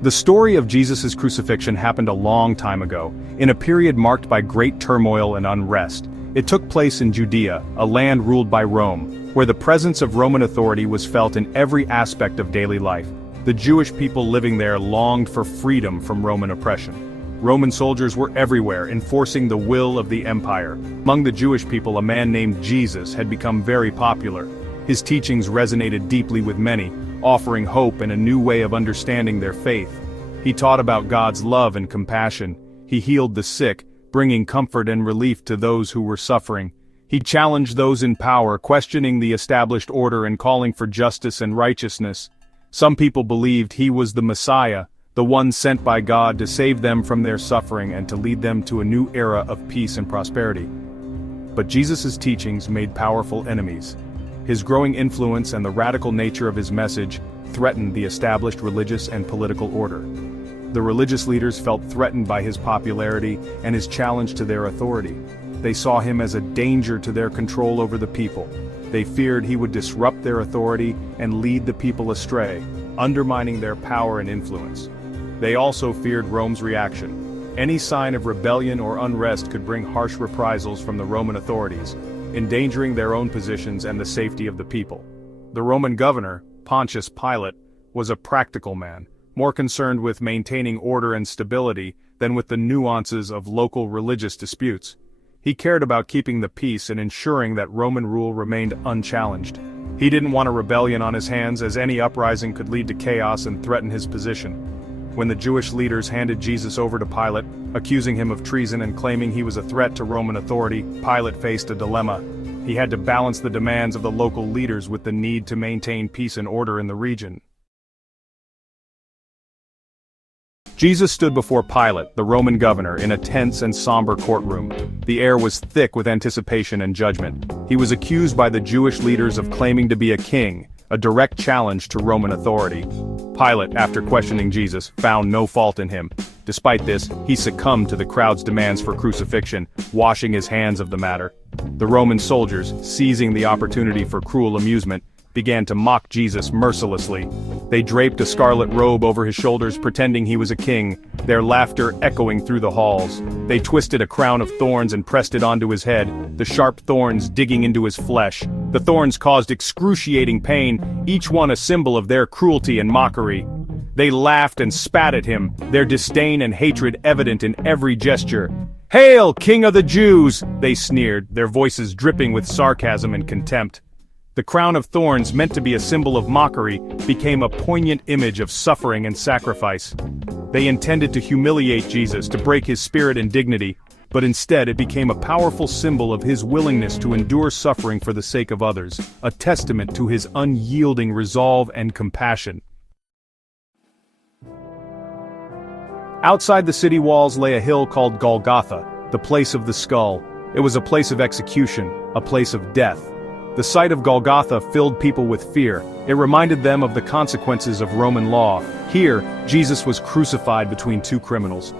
The story of Jesus' crucifixion happened a long time ago, in a period marked by great turmoil and unrest. It took place in Judea, a land ruled by Rome, where the presence of Roman authority was felt in every aspect of daily life. The Jewish people living there longed for freedom from Roman oppression. Roman soldiers were everywhere, enforcing the will of the empire. Among the Jewish people, a man named Jesus had become very popular. His teachings resonated deeply with many, offering hope and a new way of understanding their faith. He taught about God's love and compassion. He healed the sick, bringing comfort and relief to those who were suffering. He challenged those in power, questioning the established order and calling for justice and righteousness. Some people believed he was the Messiah, the one sent by God to save them from their suffering and to lead them to a new era of peace and prosperity. But Jesus' teachings made powerful enemies. His growing influence and the radical nature of his message threatened the established religious and political order. The religious leaders felt threatened by his popularity and his challenge to their authority. They saw him as a danger to their control over the people. They feared he would disrupt their authority and lead the people astray, undermining their power and influence. They also feared Rome's reaction. Any sign of rebellion or unrest could bring harsh reprisals from the Roman authorities, endangering their own positions and the safety of the people. The Roman governor, Pontius Pilate, was a practical man, more concerned with maintaining order and stability than with the nuances of local religious disputes. He cared about keeping the peace and ensuring that Roman rule remained unchallenged. He didn't want a rebellion on his hands, as any uprising could lead to chaos and threaten his position. When the Jewish leaders handed Jesus over to Pilate, accusing him of treason and claiming he was a threat to Roman authority, Pilate faced a dilemma. He had to balance the demands of the local leaders with the need to maintain peace and order in the region. Jesus stood before Pilate, the Roman governor, in a tense and somber courtroom. The air was thick with anticipation and judgment. He was accused by the Jewish leaders of claiming to be a king, a direct challenge to Roman authority. Pilate, after questioning Jesus, found no fault in him. Despite this, he succumbed to the crowd's demands for crucifixion, washing his hands of the matter. The Roman soldiers, seizing the opportunity for cruel amusement, began to mock Jesus mercilessly. They draped a scarlet robe over his shoulders, pretending he was a king, their laughter echoing through the halls. They twisted a crown of thorns and pressed it onto his head, the sharp thorns digging into his flesh. The thorns caused excruciating pain, each one a symbol of their cruelty and mockery. They laughed and spat at him, their disdain and hatred evident in every gesture. "Hail, King of the Jews!" they sneered, their voices dripping with sarcasm and contempt. The crown of thorns, meant to be a symbol of mockery, became a poignant image of suffering and sacrifice. They intended to humiliate Jesus, to break his spirit and dignity, but instead it became a powerful symbol of his willingness to endure suffering for the sake of others, a testament to his unyielding resolve and compassion. Outside the city walls lay a hill called Golgotha, the place of the skull. It was a place of execution, a place of death. The sight of Golgotha filled people with fear. It reminded them of the consequences of Roman law. Here, Jesus was crucified between two criminals.